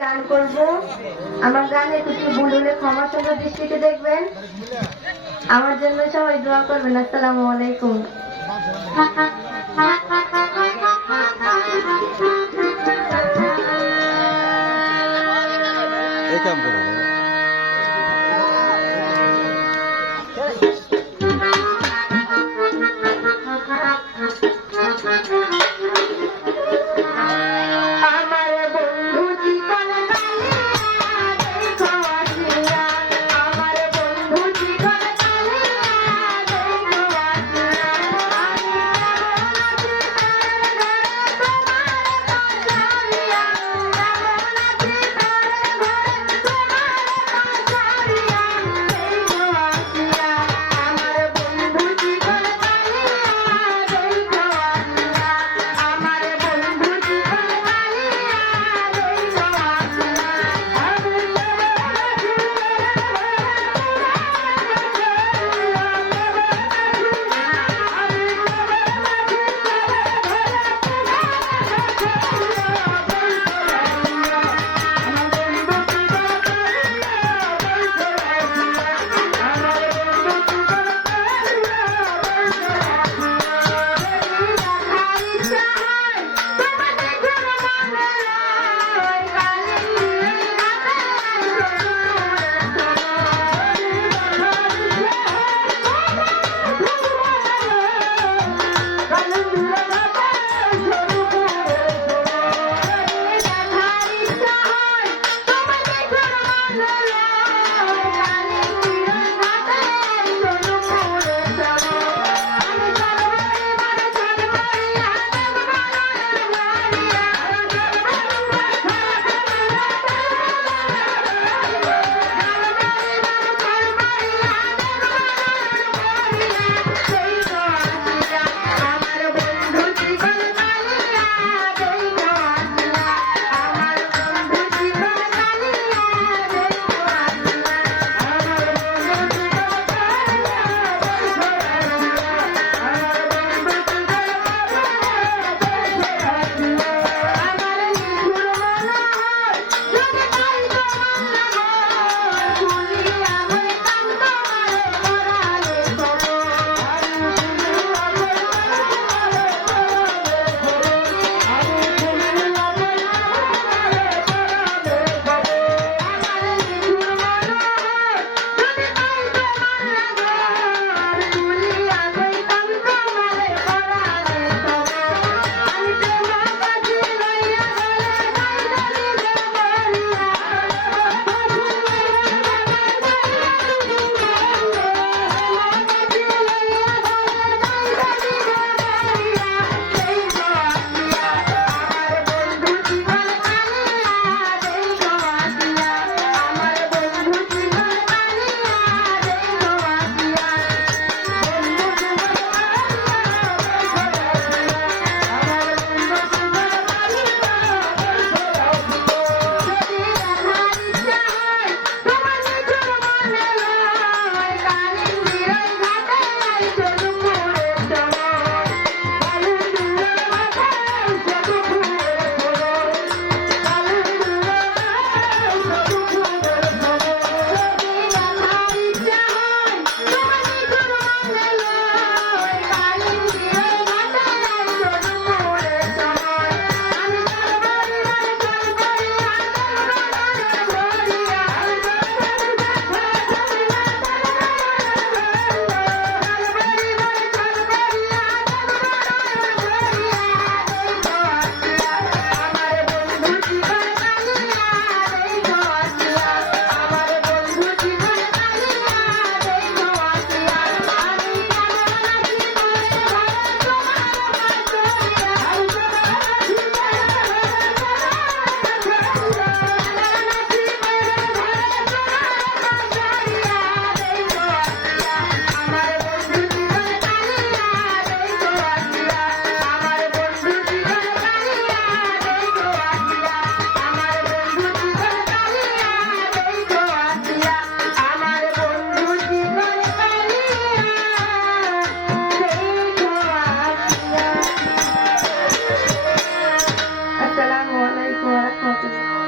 গান করব। আমার গানে কিছু ভুল হলে ক্ষমা সুন্দর দৃষ্টিতে দেখবেন। আমার জন্য সবাই দোয়া করবেন। আসসালামু আলাইকুম।